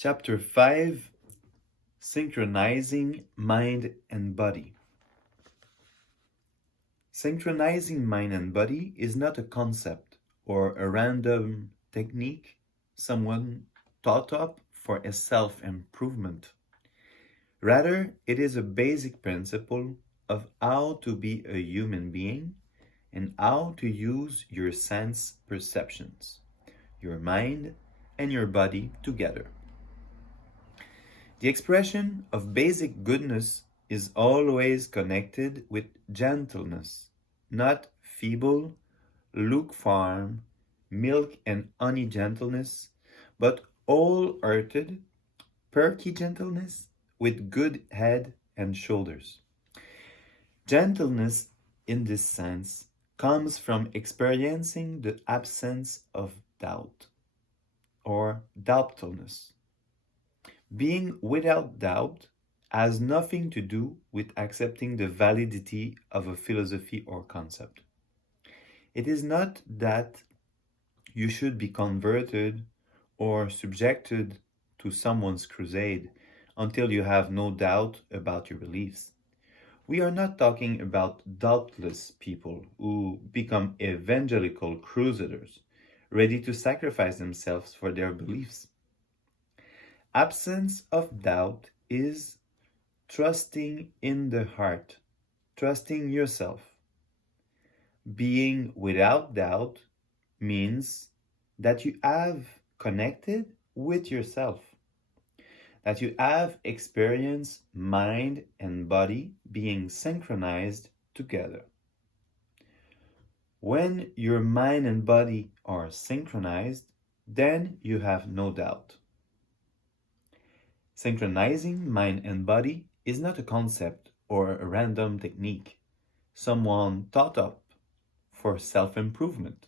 Chapter 5 Synchronizing Mind and Body. Synchronizing mind and body is not a concept or a random technique someone thought up for a self improvement. Rather, it is a basic principle of how to be a human being and how to use your sense perceptions, your mind, and your body together. The expression of basic goodness is always connected with gentleness, not feeble, lukewarm, milk and honey gentleness, but whole-hearted, perky gentleness with good head and shoulders. Gentleness, in this sense, comes from experiencing the absence of doubt or doubtfulness. Being without doubt has nothing to do with accepting the validity of a philosophy or concept. It is not that you should be converted or subjected to someone's crusade until you have no doubt about your beliefs. We are not talking about doubtless people who become evangelical crusaders, ready to sacrifice themselves for their beliefs. Absence of doubt is trusting in the heart, trusting yourself. Being without doubt means that you have connected with yourself, that you have experienced mind and body being synchronized together. When your mind and body are synchronized, then you have no doubt. Synchronizing mind and body is not a concept or a random technique someone thought up for self improvement.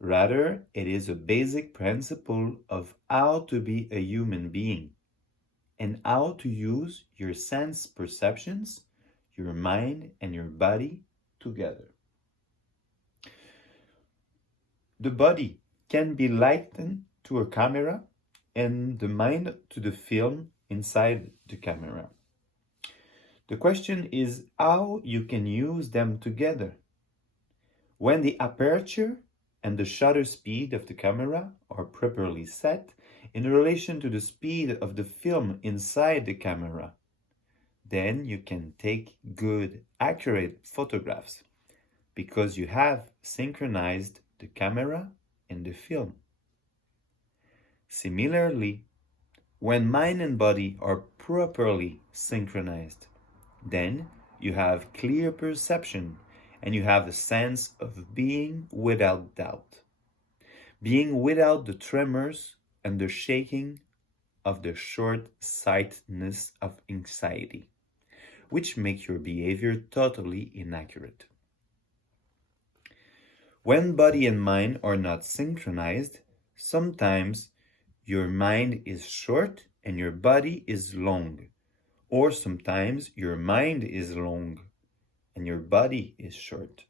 Rather, it is a basic principle of how to be a human being and how to use your sense perceptions, your mind, and your body together. The body can be likened to a camera and the mind to the film inside the camera. The question is how you can use them together. When the aperture and the shutter speed of the camera are properly set in relation to the speed of the film inside the camera, then you can take good, accurate photographs because you have synchronized the camera and the film. Similarly, when mind and body are properly synchronized, then you have clear perception and you have a sense of being without doubt, being without the tremors and the shaking of the short-sightedness of anxiety, which make your behavior totally inaccurate. When body and mind are not synchronized, sometimes your mind is short and your body is long, or sometimes your mind is long and your body is short.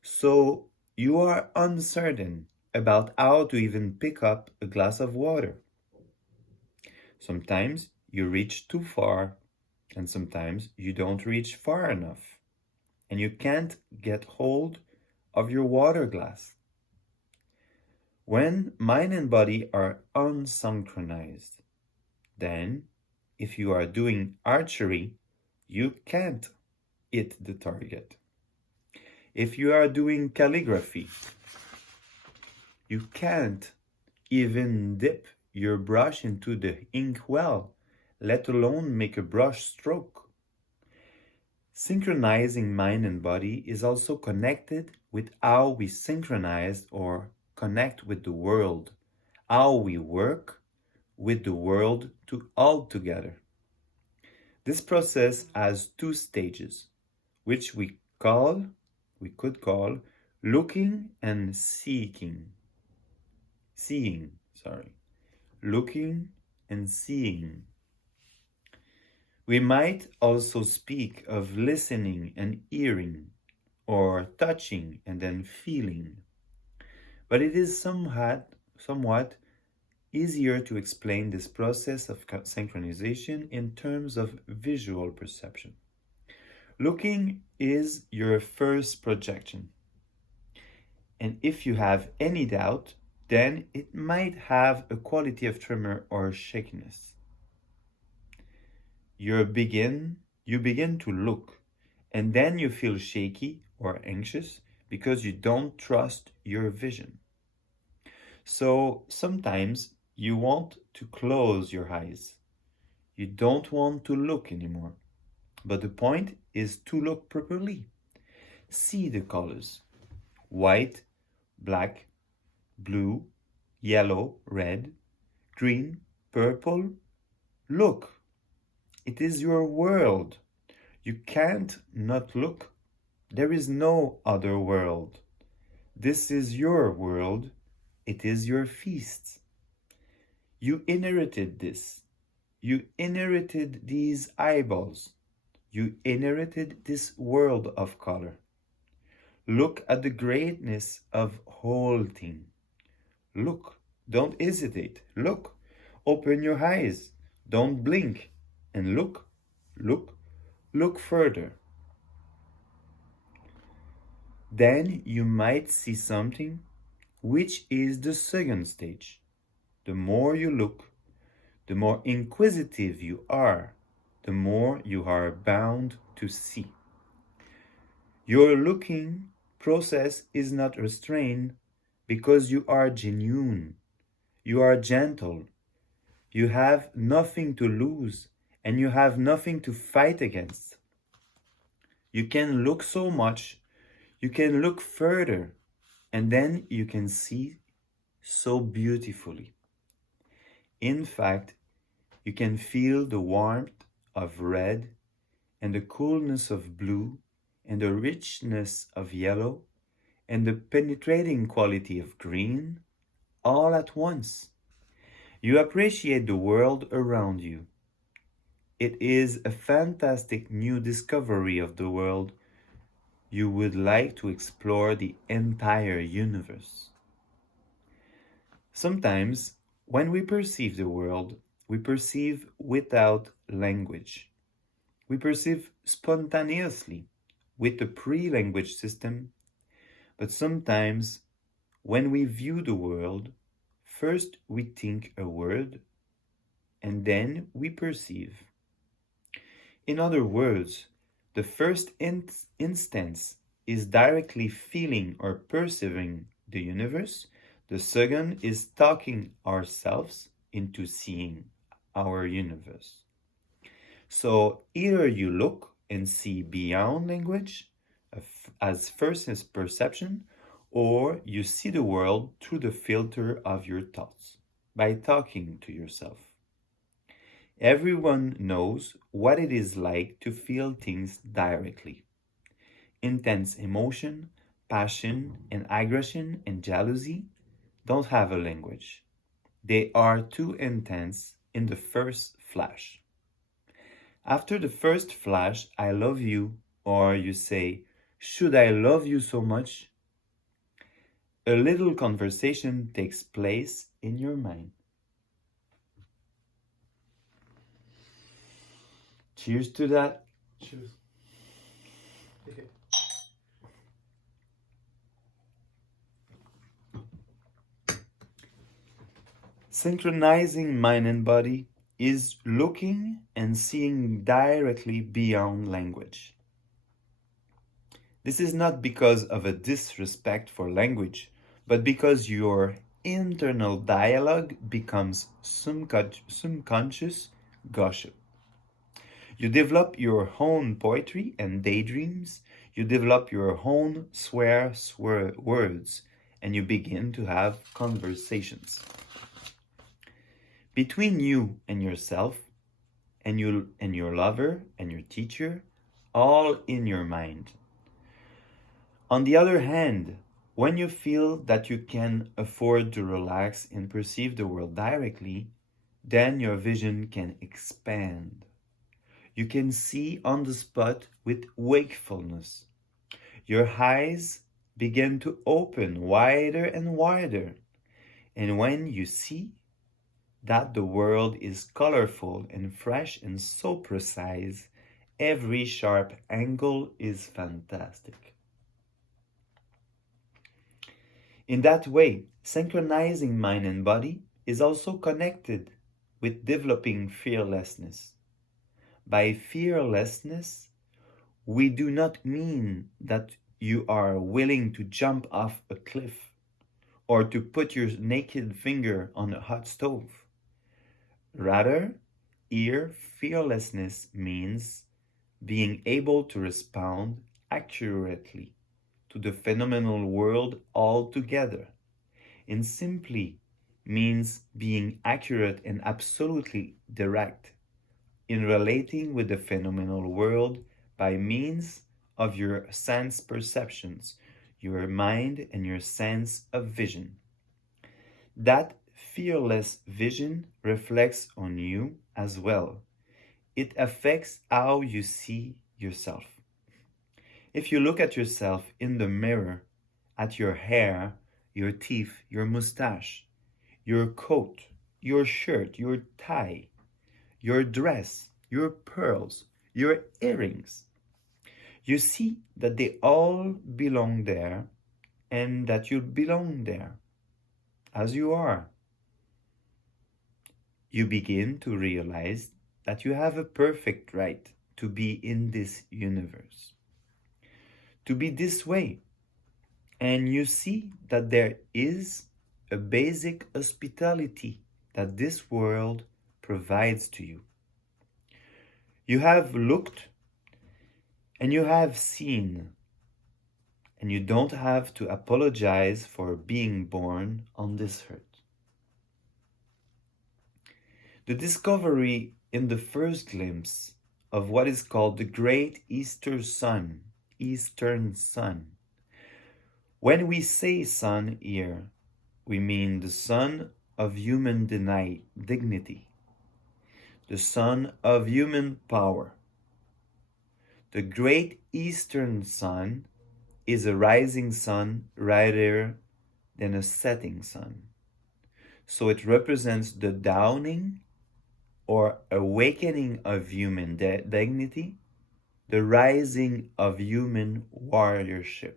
So you are uncertain about how to even pick up a glass of water. Sometimes you reach too far, and sometimes you don't reach far enough, and you can't get hold of your water glass. When mind and body are unsynchronized, then if you are doing archery, you can't hit the target. If you are doing calligraphy, you can't even dip your brush into the ink well, let alone make a brush stroke. Synchronizing mind and body is also connected with how we synchronize or connect with the world, how we work with the world to all together. This process has two stages, which we could call looking and seeing. Looking and seeing. We might also speak of listening and hearing, or touching and then feeling. But it is somewhat easier to explain this process of synchronization in terms of visual perception. Looking is your first projection. And if you have any doubt, then it might have a quality of tremor or shakiness. You begin to look, and then you feel shaky or anxious because you don't trust your vision. So sometimes you want to close your eyes. You don't want to look anymore. But the point is to look properly. See the colors: white, black, blue, yellow, red, green, purple. Look. It is your world. You can't not look. There is no other world. This is your world. It is your feast. You inherited this. You inherited these eyeballs. You inherited this world of color. Look at the greatness of whole thing. Look. Don't hesitate. Look. Open your eyes. Don't blink. And look, look, look further. Then you might see something, which is the second stage. The more you look, the more inquisitive you are, the more you are bound to see. Your looking process is not restrained because you are genuine. You are gentle. You have nothing to lose and you have nothing to fight against. You can look so much, you can look further, and then you can see so beautifully. In fact, you can feel the warmth of red and the coolness of blue and the richness of yellow and the penetrating quality of green all at once. You appreciate the world around you. It is a fantastic new discovery of the world. You would like to explore the entire universe. Sometimes, when we perceive the world, we perceive without language. We perceive spontaneously with the pre-language system, but sometimes when we view the world, first we think a word and then we perceive. In other words, the first instance is directly feeling or perceiving the universe. The second is talking ourselves into seeing our universe. So either you look and see beyond language as first as perception, or you see the world through the filter of your thoughts by talking to yourself. Everyone knows what it is like to feel things directly. Intense emotion, passion, and aggression and jealousy don't have a language. They are too intense in the first flash. After the first flash, I love you, or you say, should I love you so much? A little conversation takes place in your mind. Cheers to that. Cheers. Okay. Synchronizing mind and body is looking and seeing directly beyond language. This is not because of a disrespect for language, but because your internal dialogue becomes subconscious gossip. You develop your own poetry and daydreams. You develop your own swear words, and you begin to have conversations between you and yourself, and your lover and your teacher, all in your mind. On the other hand, when you feel that you can afford to relax and perceive the world directly, then your vision can expand. You can see on the spot with wakefulness. Your eyes begin to open wider and wider. And when you see, that the world is colorful and fresh and so precise, every sharp angle is fantastic. In that way, synchronizing mind and body is also connected with developing fearlessness. By fearlessness, we do not mean that you are willing to jump off a cliff or to put your naked finger on a hot stove. Rather, here, fearlessness means being able to respond accurately to the phenomenal world altogether, and simply means being accurate and absolutely direct in relating with the phenomenal world by means of your sense perceptions, your mind, and your sense of vision. That fearless vision reflects on you as well. It affects how you see yourself. If you look at yourself in the mirror, at your hair, your teeth, your mustache, your coat, your shirt, your tie, your dress, your pearls, your earrings, you see that they all belong there and that you belong there as you are. You begin to realize that you have a perfect right to be in this universe, to be this way. And you see that there is a basic hospitality that this world provides to you. You have looked and you have seen, and you don't have to apologize for being born on this earth. The discovery in the first glimpse of what is called the Great Eastern Sun. When we say sun here, we mean the sun of human dignity, the sun of human power. The Great Eastern Sun is a rising sun rather than a setting sun. So it represents the dawning or awakening of human dignity, the rising of human warriorship.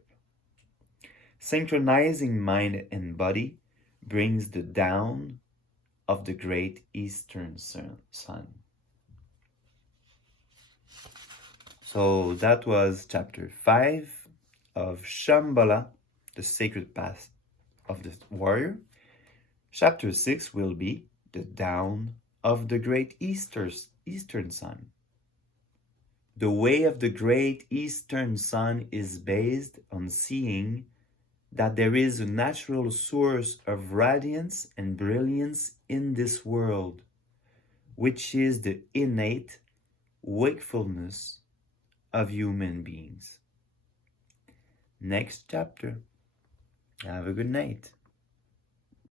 Synchronizing mind and body brings the dawn of the Great Eastern Sun. So that was chapter 5 of Shambhala, the sacred path of the warrior. Chapter 6 will be the dawn of the Great Eastern Sun. The way of the Great Eastern Sun is based on seeing that there is a natural source of radiance and brilliance in this world, which is the innate wakefulness of human beings. Next chapter. Have a good night.